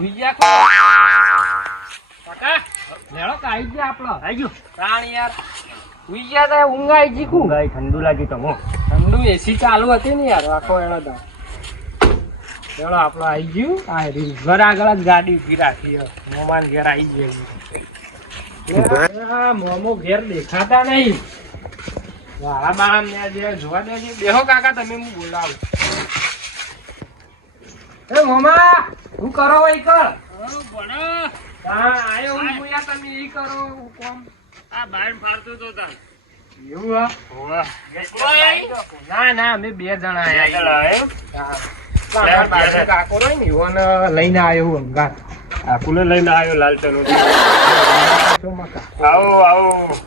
બીજા કો કાકા? લેડો કે આઈ ગયા આપણો આવી ગયો. પ્રાણ યાર. બીજા તો ઊંઘ આઈ ગઈ કુ ગાય ઠંડુ લાગ્યું તમો ઠંડુ એસી ચાલુ હતી ને યાર આખો એનો તો. ચલો આપણો આઈ ગયું. આ રી- ઘર આગળ જ ગાડી ઊભી રાખી મોમાન ઘેર આઈ ગયું. મોમો ઘેર દેખાતા નહીં. વાળા જે જોવા દેજો. બેહો કાકા તમે હું બોલાવું. એ મોમા હું કરો વઈ કર. હા આયો હું બોયા તમે ઈ કરો હું કોમ. આ બાર ફારતો તો તાર. એવું હા? હોવા. ના ના અમે બે જણા આયા. કાકો ને, ઈવોને લઈને આવ્યો હું અંગાત. લઈને આવ્યો લાલચનો. આવો આવો.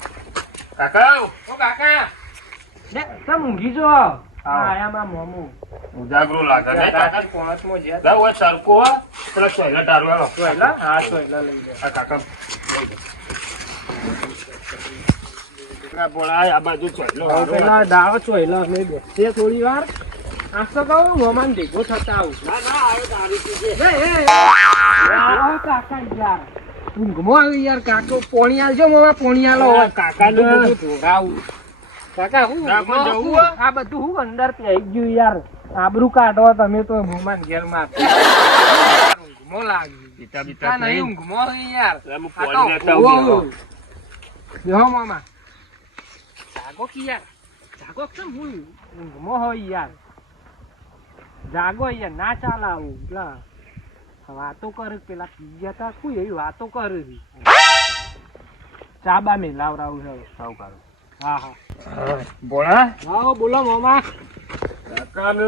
કાકા ઓ કાકા. લે, તમે ઊંઘી જો આ આયામાં મોમું. ઉજાગરો લાગે ને કાકા પોણસમાં જ્યાં દા ઓય સરકો પેલા સોયલા ટારો આવો સોયલા? હા, સોયલા લઈ લે. આ કાકા. આ બોલા આ બાજુ ચોયલો પેલા દાવો ચોયલા અમે બેસીએ થોડી વાર આજ તો મોમાન ભેગો થતા આવું. ના ના આવ્યો તારી છે એ, એ, એ. ઓ, કાકા યાર. ઊંઘમાં આવી યાર કાકો. પોણી આલજો મોમાં પોણી આલો આ કાકાને- બધું ઢોળાવું. કાકા હું? આ બધું હું અંદર પેઈ ગયું યાર. આબરૂ કાઢો તમે તો ભૂમાન ઘેરમાં ઊંઘમો લાગ્યું પિતા પિતા નહીં ઊંઘમાં યાર. બેહો. મામા. જાગો કી યાર? જાગો કેમ હું ઊંઘમો હોય યાર. જાગો યાર ના ચાલે આવું પેલા વાતો કરે પેલા પી ગયા તા કોઈ એવી વાતો કરે ચાબા મેં લાવરાવું છે સાવ કાઢો. હા. હા બોલા. હા બોલો મામા. કાકાને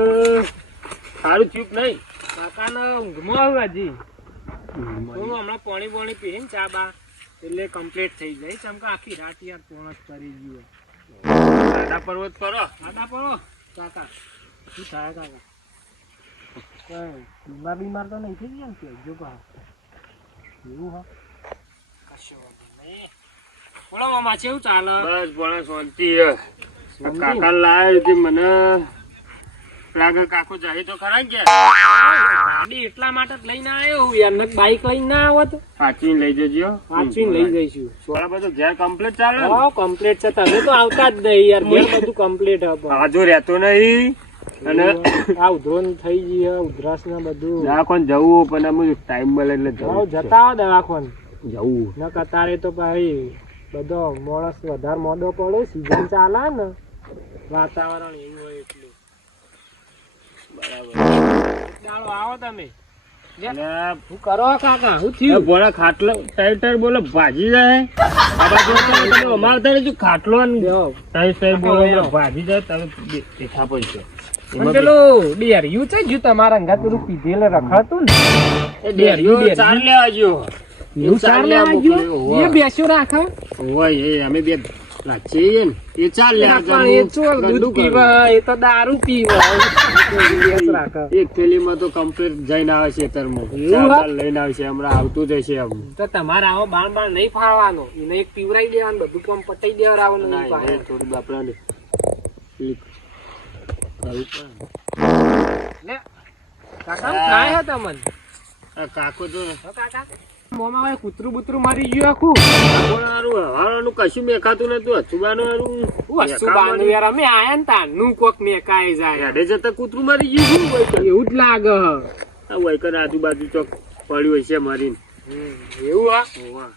સારું ચૂપ નહીં? કાકાને ઊંઘમાં આવ્યું હજી હું હમણાં પાણી પાણી પીને ચા બા એટલે કમ્પ્લીટ થઈ જાય ચમ કે આખી રાત યાર પોણસ કરી ગયું દાદા પર્વત કરો આડા પડો કાકા. શું થાય કાકા? બીમાર બીમાર તો નહીં થઈ ગયા ને જો પા એવું હા. કશો નહીં. બોલો મામા કેવું ચાલે? બસ બોલા શાંતિ કાકા લાવ્યો હતી મને. લાગે કાકો જાય તો ખરા ગયા. ગાડી એટલા માટે જ લઈને આવ્યો હું યાર નક બાઈક લઈને ના આવત. સાચવીને લઈ જજો સાચવીને લઈ જઈશું. છોરા બધું ઘેર કમ્પ્લીટ ચાલે? હા કમ્પ્લીટ છે. તમે તો આવતા જ નહીં યાર ઘેર બધું કમ્પ્લીટ હવે હાજો રહેતો નહીં. અને આ ઉધરોન થઈ ગઈ ઉધરાસ ના બધું. દવાખાને જવું પણ અમે ટાઈમ મળે એટલે જવું. જતા આવો જવું. ન કતારે તો ભાઈ બધો માણસ વધારે મોડો પડે સીઝન ચાલે ને. વાતાવરણ એવું હોય એટલે. દાડો આવો તમે. શું કરો કાકા? શું એ થયું? ભોળા ખાટલો ટાઈટ ટાઈટ બોલે ભાજી જાય? અમારે ત્યાં જો ખાટલો ને બેહો. ટાઈટ ટાઈટ બોલે ભાજી જાય તમે બેઠા પડશે પેલું ડેરિયું છે જ્યું તમારા અંગાત પેલું પીધેલ રખાતું ને. એ ડેરીઓ ડેરીઓ. ચાર લેવા ગયો એવું ચાર લેવા મોકલ્યો, એ બેસ્યો રાખે. હોય એ અમે બે લાચીએ ને એ ચાર લેવા એ ચો દૂધ પીવા એ તો દારૂ પીવા એક થેલીમાં તો કમ્પ્લીટ જઈને આવે છે ચાર લઈને આવશે હમણાં આવતું જશે આમ. તો તમારે આવો બાણ બાણ નહીં ફાળવાનો. એને એક પીવરાઈ દેવાનું બધું કામ પટાઈ દેવાનું થોડું બાપરાને. કાકા શું થાય હે તમને? કાકો તો કાકા. મોમાં હવે કૂતરું બૂતરું મારી ગયું આખું. કશું મેખાતું નતું અચુબાનું હારું. હું યાર અમે આયા ને તારનું કોક જાય. હેડે જતા કૂતરું મારી ગયું એવું જ લાગે. આ વૈકર આજુબાજુ ચોક પડ્યું હશે મારીને. એવું હા? હોવા.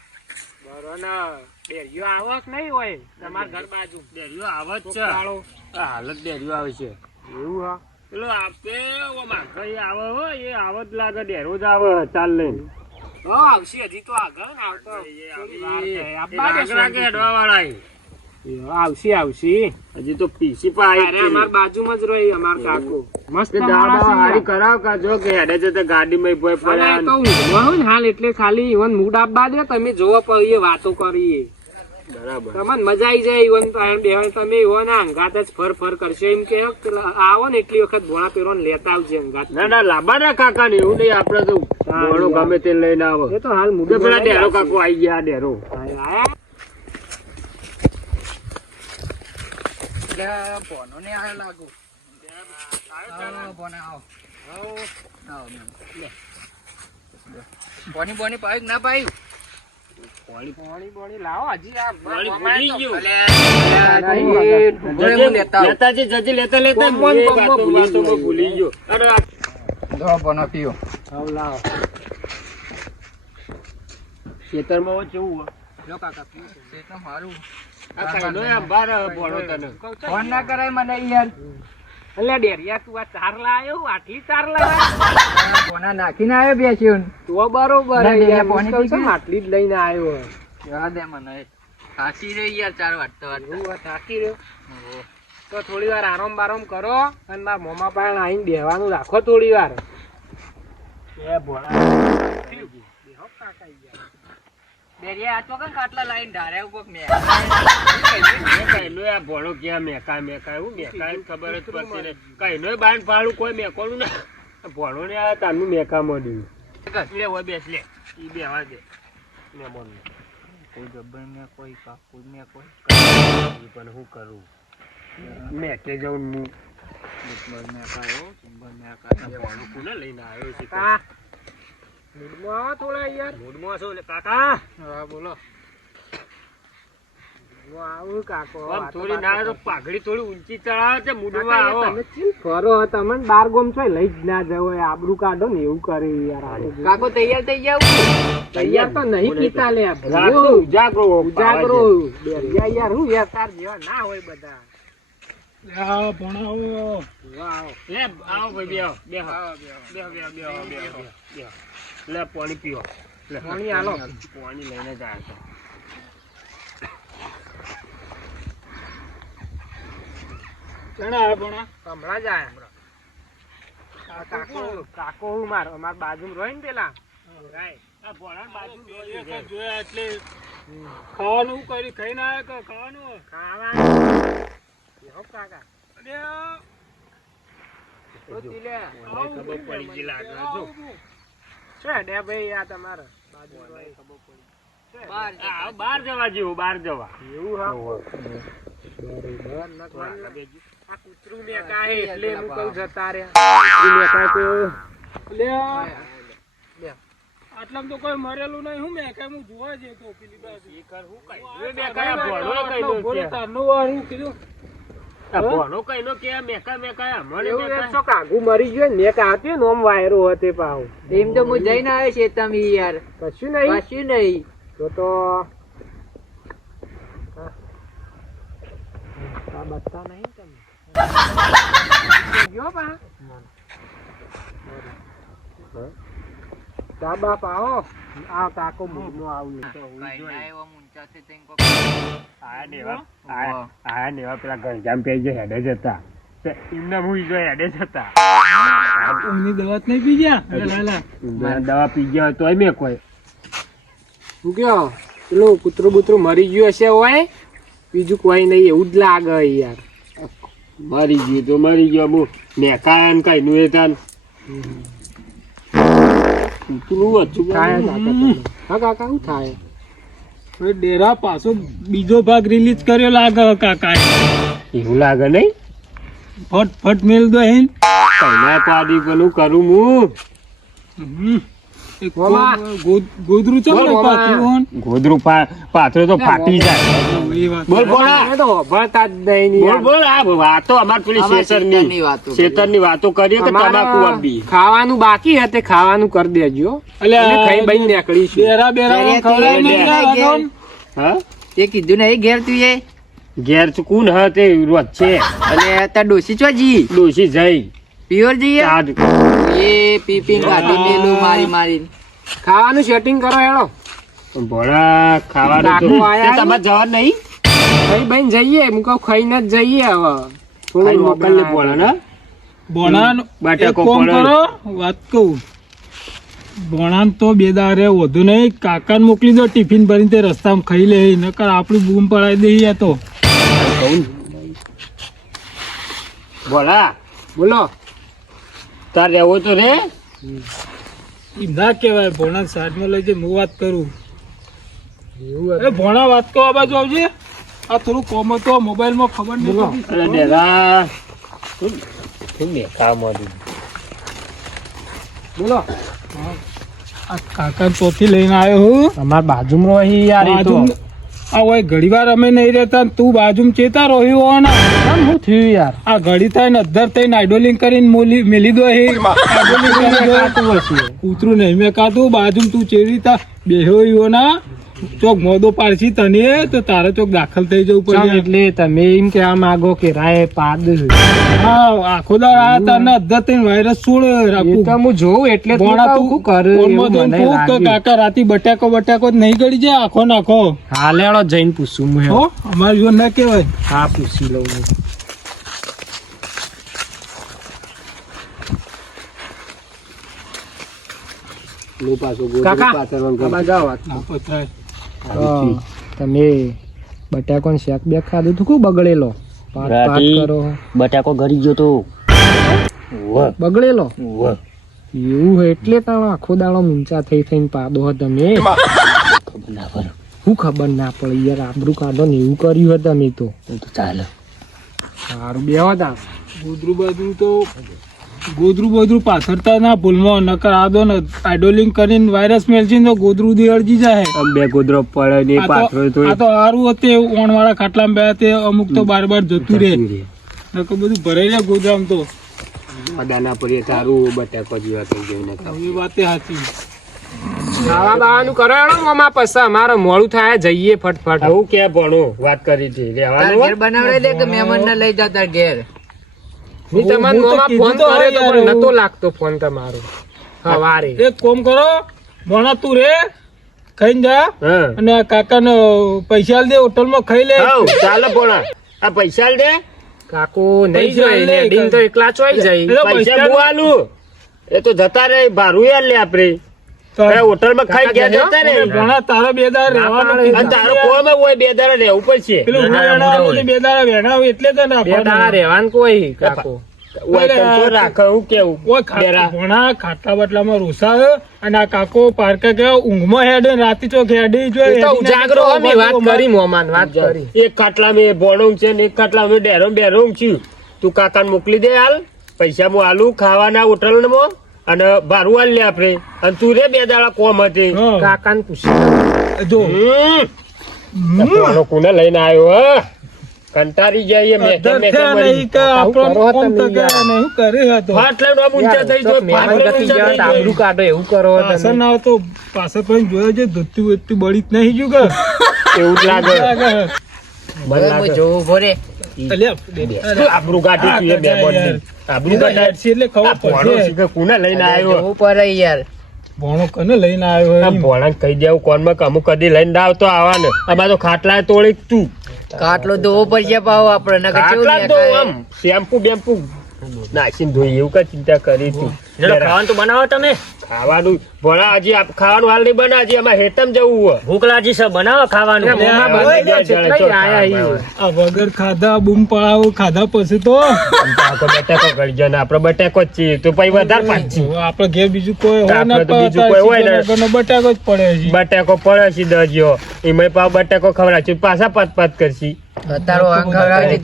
ડેરીઓ આવો કે નહીં હોય તમારા ઘર બાજુ. ડેરીઓ આવે જ છે હાલત ડેરીઓ આવે છે. એવું હા? પેલો આપે આવે એ આવે જ લાગે ડેરો જ આવે ચાલ લઈને. આવશે હજી તો આગળ આવતો આવશે આવશે હજી તો પીસી પા અરે અમાર બાજુમાં જ રહી અમાર કાકુ મસ્ત હારી છે. કરાવ કાજો કે હેડે જતા અલા, તો પડ્યા હાલ એટલે ખાલી ઈવન મૂડ આપવા દે તમે જોવો પડીએ વાતો કરીએ. બરાબર. તમને મજા આવી જાય ઈવન બેહન તમે ઈવન અંગાત જ ફર ફર કરશો. એમ કે આવો ને એટલી વખત ભોળા પેરો લેતા આવજે અંગાત. ના ના લાંબા ના કાકા ને એવું નહીં આપડે તો ભોળો ગમે તે લઈને આવો. એ તો હાલ મુદે પેલા ડેરો કાકો આવી ગયા ડેરો. ભોનો ને આયા. લાગુ બોના. બોની બોની પાયું કે ના પાયું? પાણી પાણી બાણી લાવો હજી આ પાણી ભૂલી ગયું. અલે, અલે, નહીં, ઊભો રહે, હું લેતા આવું. લેતા જજે, જજે, લેતા લેતા કોમન, વાતો- ભૂલી ગયો. અરે દો બોનો પીઓ હવ લાવો ખેતરમાં હોય કેવું લો કાકા પીવો. તે મારું આ કાંઈનો આમ બાર ભણો તને ફોન ના કરાય મને યાર અલ્યા ડેરિયા તું આ ચાર લાયો? આટલી ચાર લાવ્યા નાખીને આવ્યો બેસ્યો તો બરોબર? આટલી જ લઈને આવ્યો જવા દે મને. ખાસી રહી યાર ચાર વાટતો વાટતો થાકી રહ્યો. તો થોડી વાર આરામ બારામ કરો અને મારા મોમા પાસે આવીને દેવાનું રાખો થોડી વાર. એ ભોળા. કાકા ડેરિયા આ ચોકન ખાટલા લાઈન ધારે કોક મેં. મેં આ ભોળો ક્યાં મેકા મેકા એવું મેકા ખબર જ પડતી નહીં. કાંઈનોય બાંધ પાડું કોઈ મેકોનું ના. ભોળો ને આ મેકા મળ્યું લે હોય બેસ લે. ઈ બેહવા દે. મહેમાનને. કોઈ ગબ્બર મેં કોઈ કાકુ મેં કોઈ. પણ હું કરું? મેકે જાઉં હું. ગબ્બર મેં કાયો ચુંબર મેં કાયો ભોળો કોને લઈને આવ્યો છે? કા મૂડમાં આવો થોડા યાર. મૂડમાં છો કાકા? હા બોલો. આવું કાકો આમ થોડી ના તો પાઘડી થોડી ઊંચી ચડાવે છે મૂડમાં આવો. તમે ચીલ ફરો હો, બાર ગોમ છો લઈ જ ના જવો આબરૂ કાઢો ને એવું કરે યાર કાકો તૈયાર થઈ જાવ તૈયાર તો નહીં પીતા લે ઉજાગરો ઉજાગરો. બેરિયા યાર હું યાર તાર જેવા ના હોય બધા. લે આવો ભાઈ બેહો બેહો. બેહો બેહો બેહો બેહો બેહો. લે પાણી પીઓ. લે પાણી આલો. પાણી લઈને જાય છે. હમણાં. કાકો કાકો હું માર અમાર રહે ને પેલા? રાય. ભોળા બાજુ ખાવાનું કરી ખાઈ ના કે ખાવાનું ખાવાનું. કાકા. તો ખબર પડી ગઈ લાગે જો છે ડે ભાઈ આ તમારે. બાજુમાં રહે. છે. બાર જવા જેવું બહાર જવા. એવું હા? બરોબર નક મને આ કૂતરું મેં કાહે એટલે હું કહું જતા રહ્યા. કૂતરું મેં કાહે તો આટલામાં તો કોઈ મરેલું નહીં. હું મેં કઈ હું જોવા જતો પેલી બાજુ. એ બે કયા ભોળો કઈનો કે તારનું વાળું કીધું આ ભોળો કઈનો કે મેકા મેકા અમને મેકા. એક શોક મરી ગયો ને મેં કાપ્યો ને વાયરો હતો પાહુ એમ તો હું જઈને આવ્યો છે તમે યાર. કશું નહીં? પાછું નહીં. તો તો આ બત્તા નહીં તમે? ગયો પા ચા બાપ આવો. આ કાકો મૂળનો આવ્યું તો હું જોઈ. ના એવો મુંચા છે તેમ કોક આયા નેવા આયા આયા નેવા પેલા ગંજામ પે જે હેડે જતા. એમને હું જો હેડે જતા. ઊંઘની દવા નહીં પી ગયા? અરે લાલા મારા દવા પી ગયો તોય મેં કોઈ. હું કયો? પેલું કૂતરું બૂતરું મરી ગયું હશે હોય બીજું કોઈ નહીં એવું જ લાગે યાર. મરી ગયું તો મરી ગયો હું મેકાન કઈ નું એ તાન. કૂતરું હતું. હા કાકા શું થાય? ડેરા પાછો બીજો ભાગ રિલીઝ કર્યો લાગે કાકા એવું લાગે નહીં? ફટ ફટ મેલ દો હેન. કઈના પાડી પેલું કરું હું. ગોદરું છે ને મામા. ગોદરું પા તો ફાટી જાય. એ બોલ બોલા તો વાપરતા જ નહીં બોલ બોલ આ વાતો અમાર પેલી શેતરની શેતરની વાતો કરી. શેતરની વાતો કરીએ કે તમાકુ આપી ખાવાનું બાકી હતે ખાવાનું કરી દેજો. એટલે ખાઈ બઈ નીકળીશું. ડેરા બેરા ખવડાવી નહીં હા? એ કીધું નહીં ઘેર તું એ? ઘેર તો કોણ હ તે રોજ છે. અને તાર ડોસી ચો ડોસી જઈ. પ્યોર જઈએ એ પીપી ગાડી મેલું મારી મારી ખાવાનું સેટિંગ કરો હેડો. ભોળા ખાવાનું તો તમારે જવા નહીં? ભાઈ બઈ જઈએ હું કહું ખાઈને જ જઈએ હવે. થોડું મોકલ ને ને બટાકો એક કામ કરો વાત કહું. ભણાન તો બે દારે વધુ નહીં કાકાને મોકલી દો ટિફિન ભરીને તે રસ્તામાં ખાઈ લે નકર આપણું બૂમ પડાવી દઈએ તો. બોલા બોલો. તાર રહેવો તો રે. એમ ના કહેવાય ભોણા સાઈડમાં લઈ જઈને હું વાત કરું. એવું ભોણા વાત કહો બાજુ આવજે. આ થોડું કોમ હતો મોબાઈલમાં ખબર નહીં કામ અરે ડેરા. બોલો. આ કાકા ચોથી લઈને આવ્યો હું. અમાર બાજુમાં રહી યાર એ તો. બાજુ આ હોય ઘડી વાર અમે નહીં રહેતા તું બાજુમાં ચેતા રહ્યો હો ને હું થયું યાર? આ ઘડી થાય ને અધર થઈને આઇડોલિંગ કરીને મોલી મેલી દો હે. આઇડોલિંગ કરી કાતું હશે. કૂતરું નહીં મેં કાતું બાજુ તું ચેરી તા બેહ્યો ના ચોક મોદો પાડશી તને તો તારે ચોક દાખલ થઈ જવું પડે એટલે તમે એમ આ માંગો કે રાય પાદ. હા આખો દાડ આ તને અધર થઈને વાયરસ છોડ તો હું જોઉં એટલે બોણા તું કર મને કે લાગ્યું. કાકા રાતી બટાકો બટાકો નહીં ગળી જાય આખો નાખો હાલે લેણો જઈને પૂછું હું હો અમારે જો ના કહેવાય. હા પૂછી લઉં. હું. પાછું ગોદડું કાકા, પાથરવાનું કરું. ના તમે બટાકોનું શેક બે ખાધું તું ખૂબ બગડેલો? કરો. બટાકો ગરી ગયો તો. બગડેલો? એવું એટલે તારો આખો દાડો મીંચા થઈ થઈને પાડો હો તમે. ખબર ના પડે. શું ખબર ના પડે યાર આબરું કાઢો ને એવું કર્યું હતું તમે તો. ચાલે. સારું બે હતા ગોદરું બાદરું તો ગોદરું બોદરું પાથરતા ના ભૂલમાં નકર આ દો ને આઇડોલિંગ કરીને વાયરસ મેલજી તો ગોદરું દી અડજી જાય બે ગોદરો પડે ને પાથરો તો આ તો હારું હતે ઓણ વાળા ખાટલામાં બે તે અમુક તો બાર બાર જતું રહે. નકર બધું ભરાઈ જાય ગોદરામ તો. દાના પડીએ તારું બટાકો જેવા થઈ ગયું ને એ વાતે સાચી ખાવા બાવાનું કરો મામા પછી અમારે મોડું થાય જઈએ ફટફટ. હું ક્યાં ભણું? વાત કરી હતી લેવાનું ઘેર બનાવડે દે કે મહેમાન ને લઈ જતા ઘેર? મેં તમારા મોમાં ફોન કર્યો તો પણ નતો લાગતો ફોન તમારો. સવારે એક કોમ કરો ભણા તું રે ખાઈને જા હા. અને આ કાકાને પૈસા દે હોટલમાં ખાઈ લે. ચાલો ભણા આ પૈસા દે. કાકુ નહીં પૈસા જોઈ લે, તો એકલા ચોઈ જાય. પૈસા પૈસા એ તો જતા રે ભારું યાર લે આપડે. તારે હોટલમાં ખાઈ ગયા જતા રહે. ભણા તારા બે રહેવાનું અને તારો કોમ હોય બે રહેવું પડશે. પેલું વેણા આવે બે દાડા વેણા આવે એટલે તો ના રહેવાનું કોઈ કાકુ. કાકો એક ખાટલા મેં ભોણું છે એક ખાટલા મેં ડેરો બેરો છું. તું કાકાને મોકલી દે હાલ. પૈસા હું આલુ ખાવાના હોટલમાં અને ભારું હાલ લે આપડે અને તું રે બે દાડા કોમ હતી. કાકા કાકાને પૂછી જો. કોને લઈને આવ્યો હે. કંટારી જાય મેં. થયા નહીં કે આપણો કોમ તો ગયા ને હું કરી હતો. ફાટલા નો ઊંચા થઈ મહેમાન ફાટલે ગતિ ઊંચા જવા આબરૂ કાઢો એવું કરો તમે. તમે ના આવતો પાછળ પણ જોયો છે ધોતી બોતી બળી જ નહીં ગયું એવું જ લાગે. મને જોવું ભરે આબરૂ કાઢી તું એ બે આબરૂ એ તો કાઢા. હેડ છે એટલે ખબર પડશે. કોને લઈને આવ્યો? પડે યાર. ભોણો કને લઈને આવ્યો આ કહી દેવું કોનમાં કે અમુક કદી લઈને આવતો આવા ને આમાં તો ખાટલા તોડી જ તું. ખાટલો ધોવો પડશે પાવ આપણે ખાટલા તો આમ. શેમ્પુ બેમ્પુ. નાખીને ધોઈ એવું કઈ ચિંતા કરી તું. ખાવાનું તો બનાવો તમે. ખાવાનું ભોળા હજી આપ- ખાવાનું હાલ નહીં બના હજી અમારે હેતમ જવું હોય. ભૂખ લાગી છે બનાવો ખાવાનું. છે, વગર ખાધા બૂમ પડાવો ખાધા પછી તો? બટેકો બટાકો કરી ને આપડે બટેકો જ છીએ તો પછી વધારે પાછી આપડે ઘેર બીજું કોઈ હોય બીજું કોઈ હોય ને. બટેકો જ પડે છે. બટેકો પડે છે દજ્યો એમાં પાવ બટેકો ખવડાવશે પાછા પાત પાત કરશી. તારો. અમારે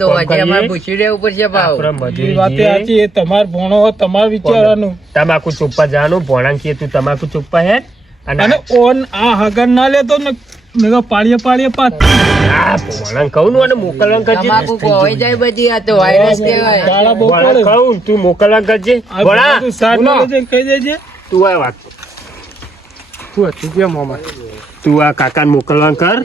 પૂછી પાવ. આપણે એ મજૂરી વાતે. સાચી એ તમાર ભણો તમાર વિચારવાનું. તમાકુ ચુપ્પા જવાનું ભોણાંગ કે તું તમાકુ ચુપ્પા હે? અને ઓન આ હગર ના લેતો ને મેં પાળીએ પાડીએ પાત આ કહું અને મોકલવાનું કરજે. તમાકુ ખોવાઈ જાય બધી આ તો વાયરસ કહેવાય. દાડા કહું તું મોકલવાનું કરજે. આ તું બધું ના લેજે, કહી દેજે. તું આ વાત તું હતું કે મોમાં? તું આ કાકાને મોકલવાનું કર.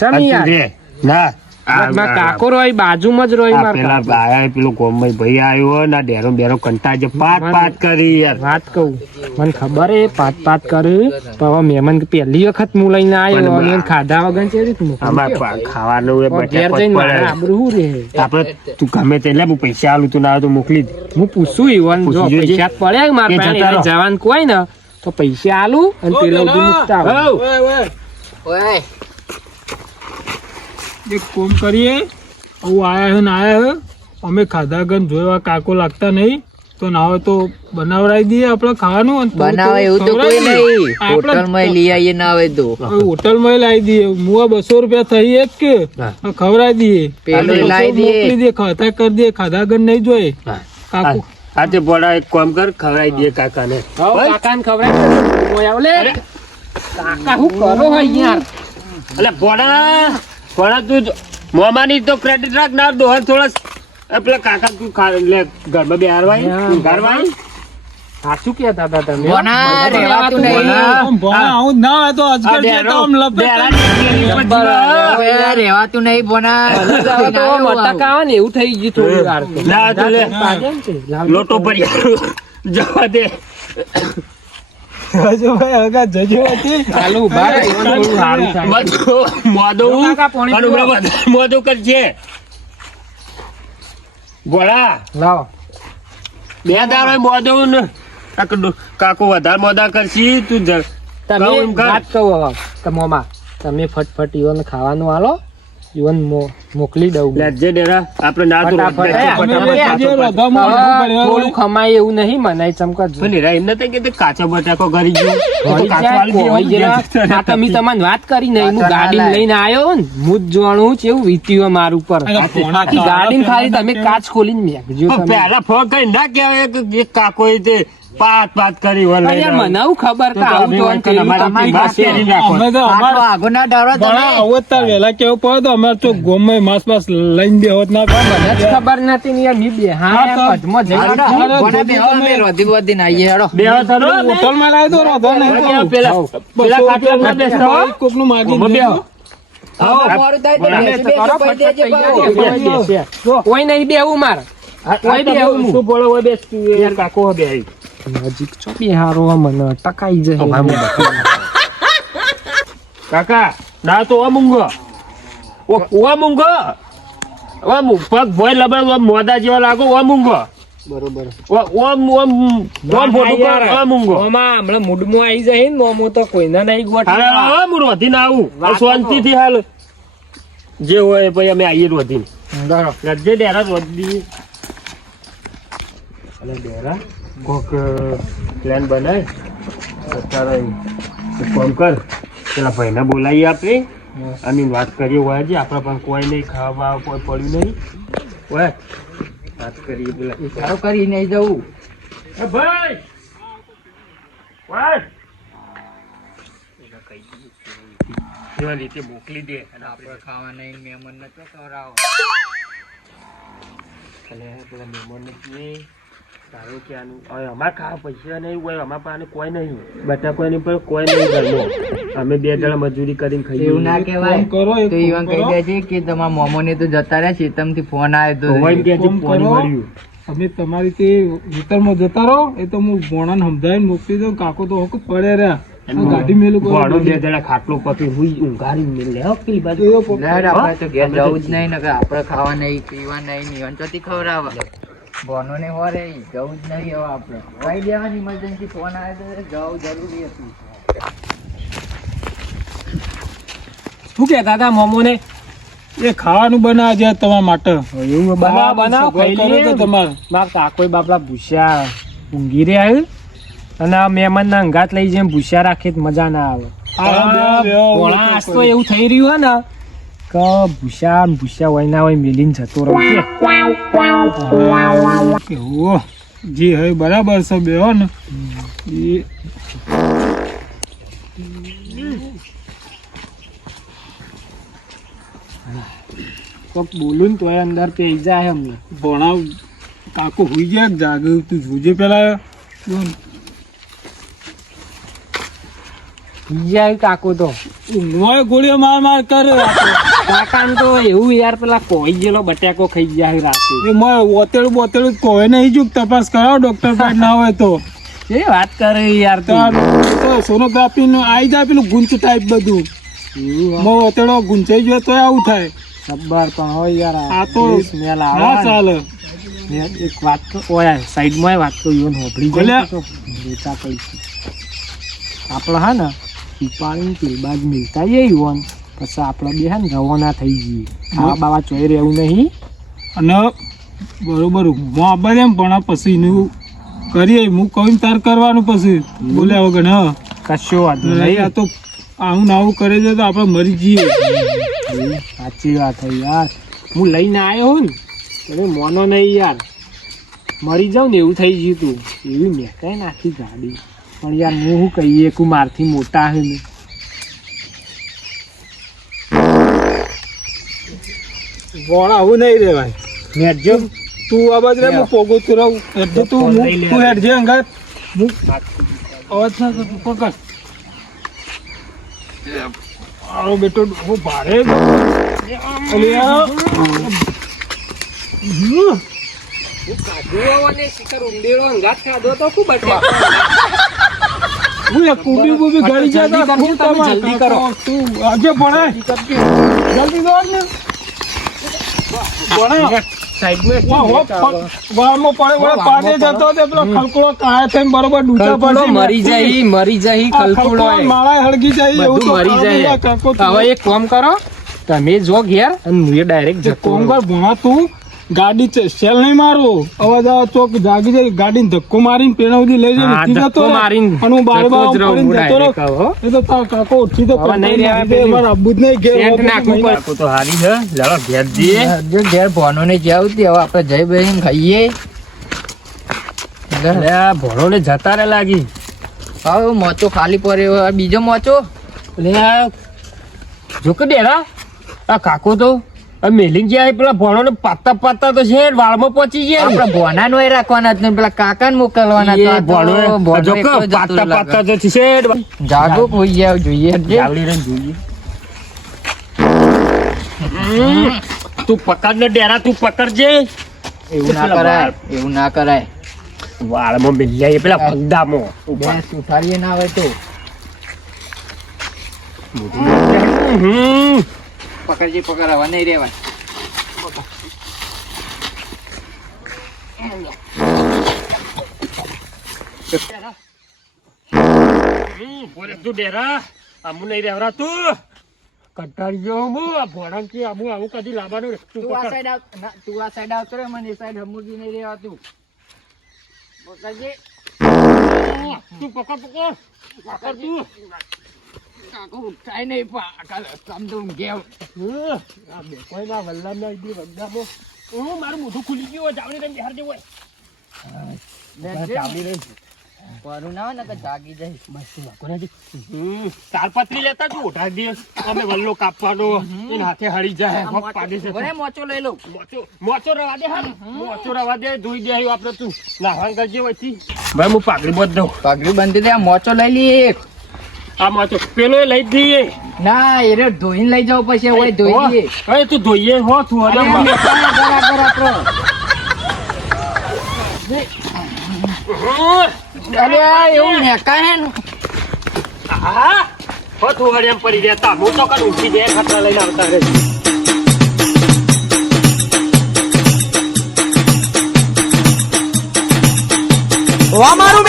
યાર. ના. કાકો રોય બાજુમાં જ રોય પેલા ભાઈ પેલો ગોમભાઈ ભાઈ આવ્યો ના ડેરો બેરો કંટાળ જે પાટ પાત કરી યાર. વાત કહું મને ખબર હે પાત પાત કરી તો હવે મહેમાન પહેલી વખત હું લઈને આવ્યો અને ખાધા વગર છે રીતે ખાવાનું એ ઘેર જઈને મારે પડે આબરૂ શું રહે? આપણે તું ગમે તે લે હું પૈસા આલું તું ના આવે તો મોકલી દે. હું પૂછું ઈવન જો પૈસા પડ્યા મારા પાસે જવાનું કોઈ ને તો પૈસા આલું અને પેલા. મૂકતા ઓય, ઓય. એક કોમ કરીએ. આવું આયા હે ને આયા હે. અમે ખાધા ગન જોયા કાકો લાગતા નહીં. તો ના હોય તો બનાવડાવી દઈએ આપણે ખાવાનું બનાવે એવું તો કોઈ નહીં. હોટલમાં લઈ આવીએ ના આવે તો. હોટલમાં લાવી દઈએ. મુવા બસો રૂપિયા થઈ જ કે. ખવડાવી દઈએ. પેલું લાવી દઈએ. મોકલી દઈએ ખાતા કરી દઈએ ખાધા ગન નહીં જોઈએ. કાકો. આજે બોડા એક કામ કર ખવડાવી દે કાકાને. કાકાને ખવડાવી દે. ઓય આવ કાકા હું કરો હો યાર એટલે ભોળા ભોળા તું મોમાની તો ક્રેડિટ રાખ ના દોહર થોડા એ પેલા કાકા તું ખા એટલે ઘરમાં બે હારવાય ઘરવાય સાચું કહેતા હતા તમે? બોના રહેવાતું નહીં. આમ ભણા ના તો અજગર છે તો આમ લપે હવે નહીં બોના તો મટક આવે? ને એવું થઈ ગયું થોડી વાર ના તો લે. લોટો પડી જવા દે. હજુ ભાઈ હગા જજો હતી? ચાલુ થાય. બધું મોદો મોદો કરજે. ભોળા લાવો. બે દાડો મોદો ને કાકો વધારે મોદા કરશી તું તમે. વાત કહું હવે તમે ફટફટ ઈવન ખાવાનું આલો. ઈવન મોકલી દઉં લેજે ડેરા આપણે ના તો થોડું ખમાય એવું નહીં મનાય ચમકા ભલે એરા એમને તો કે તે કાચો બટાકો કરી ગયો. તમે તમને વાત કરી ને હું ગાડી લઈને આવ્યો ને હું જ જાણું છું એવું વીત્યું મારું ઉપર. ગાડી ખાલી તમે કાચ ખોલીને મેં. પહેલા ફોન કરી ના કહેવાય કે એક કાકો એ તે પાત પાત કરી વળ યાર મને. હું ખબર તો કે આવું તમે કે વાત પાસે. અમે તો અમાર આગો ના ડરો તો આવો તાર વહેલા કેવું તો અમારે તો ગોમે માસ માસ લઈને બે હોત ના મને ખબર નથી ને યાર, મી બે હા પદમો જઈ રહ્યો પદમાં બે હાલો. અમે રોધી બોધી ના હેડો. બે હોલ તો હોટલમાં લાવી દો રોધો ને. પેલા- પેલા પેલા બસો કાચા ના માગી તો કરો, કોઈ નહીં બેવું મારે. કોઈ બે એવું શું બોલો બે કાકો બે આવી. નજીક છો બે હારો મને ટકાઈ જશે કાકા ના તો ઓ મૂંગો ઓ ઓ મૂંગો ઓ મુ- પગ ભોય લબડ ઓ મોદા જેવા લાગો ઓ મૂંગો બરોબર ઓમ ઓમ ઓમ ફોટો કર ઓ મૂંગો ઓમાં હમણાં મૂડમાં આવી જાય ને મોમો તો કોઈને નહીં ગોઠ હું રોધીને આવું શાંતિથી હાલ જે હોય પછી અમે આવીએ રોધીને બરો. રાજ્ય ડેરા રોધી ડેરા કોક પ્લાન બનાય અત્યારે ફોન કર. પેલા ભાઈને બોલાવી આપે અને વાત કરીએ હોય જે આપણે પણ કોઈ નહીં ખાવા કોઈ પડ્યું નહીં. હોય વાત કરીએ પેલા સારું કરી નહીં જવું. એ ભાઈ! એવા રીતે મોકલી દે. અને આપણે આપણે ખાવા નહીં મહેમાન નથી તો ખવડાવો અને પેલા મહેમાનને કહીએ તારું કે આનું? હવે અમારે ખાવા પૈસા નહીં હોય અમારા પાસે કોઈ નહીં બટાકોની પર કોઈ નહીં ઘરમાં અમે બે જણા મજૂરી કરીને ખાઈએ. એવું ના કહેવાય. કરો, તો ઈવન કહી કરો. દેજે કે તમારા મોમો ને તો જતા રહ્યા શેતમથી ફોન આવ્યો તો હોય કે ફોન મળ્યું. તમે તમારી તે વિતરમાં જતા રહો. એ તો હું ભોણાને સમજાવીને મોકલી દઉં. કાકો તો હક પડે રહ્યા. ગાડી મેલું કરો. બે જણા ખાટલો પછી હુઈ ઊંઘાડી મેં લે પેલી બાજુ. એ તો. આપણે તો ઘેર જવું જ નહીં નકર આપણે ખાવા નહીં પીવા નહીં ઈવન ચોથી ખવડાવવા. બોનો ને હો રે જવું જ નહીં હવે આપણે. કઈ દેવાની ઇમરજન્સી ફોન આવ્યો તો જવું જરૂરી હતું. શું કહેતા હતા મોમોને એ ખાવાનું બનાવે તમારા માટે. એવું બનાવ બનાવ ખાઈ તો લઈએ. તમારે કાકોય બાપલા ભૂસ્યા. ઊંઘી રહ્યા અને આ મહેમાનના અંગાત લઈ જેમ ભૂસ્યા રાખે તો મજા ના આવે. એવું થઈ રહ્યું હે ને? કે ભૂસ્યા હોય ના હોય મેલીને જતો રહું છે એવું જી હવે બરાબર છે બેહો ને એ કોક બોલું ને તોય અંદર પેઈ જાય અમને ભણાવ કાકો હોઈ ગયા કે જાગે તું જોજે પેલા જાય કાકો તો ઊંઘમાં ગોળીઓ માર માર કરે. કાકા તો એવું યાર પેલા કોઈ ગયેલો બટાકો ખાઈ ગયા રાતે. એ મોય ઓતેડું બોતેડું કોઈ નહીં જો તપાસ કરાવો ડોક્ટર પાસે ના હોય તો. એ વાત કરે યાર તો. સોનોગ્રાફી નું આવી જાય પેલું ગુંચ ટાઈપ બધું. મોય ઓતેડો ગુંચાઈ ગયો તો આવું થાય. સબ્બર પણ હોય યાર આ તો સ્મેલ આવે હા ચાલે. એક વાત તો ઓય સાઈડમાં વાત તો યોન હોભળી. જાય તો લેતા પડી આપણે હા ને ઉપાડીને પીલબાજ મિલતા જઈએ ઈવન. પછી આપણે બે હે ને રવાના થઈ જઈએ. આ બાવા ચોઈ રહેવું નહીં. અને બરોબર આભાર એમ પણ પછી નું કરીએ હું કહું તાર કરવાનું પછી. બોલ્યા વગર હા. કશો વાંધો નહીં. આ તો આવું નાવું આવું કરે છે તો આપણે મરી જઈએ. સાચી વાત છે યાર. હું લઈને આવ્યો હું ને તમે મોનો નહીં યાર. મરી જાઉં ને એવું થઈ ગયું તું. એવી મેં કઈ નાખી ગાડી. પણ યાર હું શું કહીએ કુ મારથી મોટા હે ને. બોણ આવું નહીં રેવાય. નેટજો તું આ બાજુ રે હું પોગો તું રહું. હેડજે તું હું-. તું હેડજે અંગાત. હું અવાજ ના કર તું પકડ. મારો બેટો હું ભારે જલ્દી કરો. તું આજે ભણાય. જલ્દી દોડ ને. તમે જો ઘેર અને ડાયરેક્ટ જે કોમ કર ભણા તું ગાડી સેલ નહીં મારો. અવાજ આવે ચોક જાગી જાય ગાડીને ધક્કો મારીને સુધી લઈ જાય જતો મારીને અને હું બાર બાર પડીને જતો રહો. એ તો તાર કાકો ઉઠી તો નહીં રહેવા મારા પેલું. જ નહીં ઘેર નાખું તો હારી છે. લડો ઘેર જઈએ. જો ઘેર ભોનો ને જાવ તી હવે આપણે જઈ બેહીને ખાઈએ. લે આ ભણો ને જતા રે લાગી. હવે મોચો ખાલી પડ્યો બીજો મોચો. લે જો કે ડેરા. આ કાકો તો મેલિંગ પેલા ભણો ને પાતા પાતા તો છે વાળમાં પહોંચી ગયા ને. ભોના નો રાખવાના જ પેલા કાકા ને મોકલવાના તો ભણો જો કે એકલો જતો પાતા પાતા તો છે જાગો કોઈ જાવ જોઈએ. જે. જાવલી જોઈએ તું પકડ ને ડેરા તું પકડજે. એવું ના કરાય એવું ના કરાય. વાળમાં મિલ્યા પેલા પગદામાં સુથારીએ ના હોય તો. હમ. પકડજી પકડવા નહીં રેવાય હમ, બોલે તું ડેરા આમું નહીં રહેવરા તું? કંટાળી ગયો હું આ ભોળાં કે આમું આવું કદી લાવવાનું. તું આ પકડ. સાઈડ આવ તું આ સાઈડ આવતો રે મને એ સાઈડ હમુજી નહીં રહેવાતું. પકડજી. તું પકડ પકડ. પકડ તું. કાકો ઉઠાય નહીં પણ ઈદી વગડામાં. હું મારું મોઢું ખુલી ગયું હોય જાવડી રહીને બહાર જવું હોય. બેસજે. જાવડી પરું ના હોય ને કે જાગી જાય. બસ તું વાંકો નથી. લેતા તું ઉઠાડી દે અમે વલ્લો કાપવાનો. એને હાથે હળી જાય. હોક પાડી છે ઓરે મોચો લઈ લઉં. મોચો મોચો રવા દે હા મોચો રવા દે ધોઈ દે આપણે તું. નાહવાન કરજે વચ્ચી. ભાઈ હું પાઘડી બંધ દઉં. પગડી બંધી દે મોચો લઈ લઈએ એક. આ તો પેલો લઈ દઈએ. ના એને રે ધોઈને લઈ જાવ પછી ઓય ધોઈ દઈએ. અરે તું ધોઈએ હો તું અરે બરાબર આપણો. અરે આ એવું મેકાય ને? હા? હો તું એમ પડી ગયા હું તો કર ઉઠી જાય ખતરા લઈને આવતા રહે. અમારું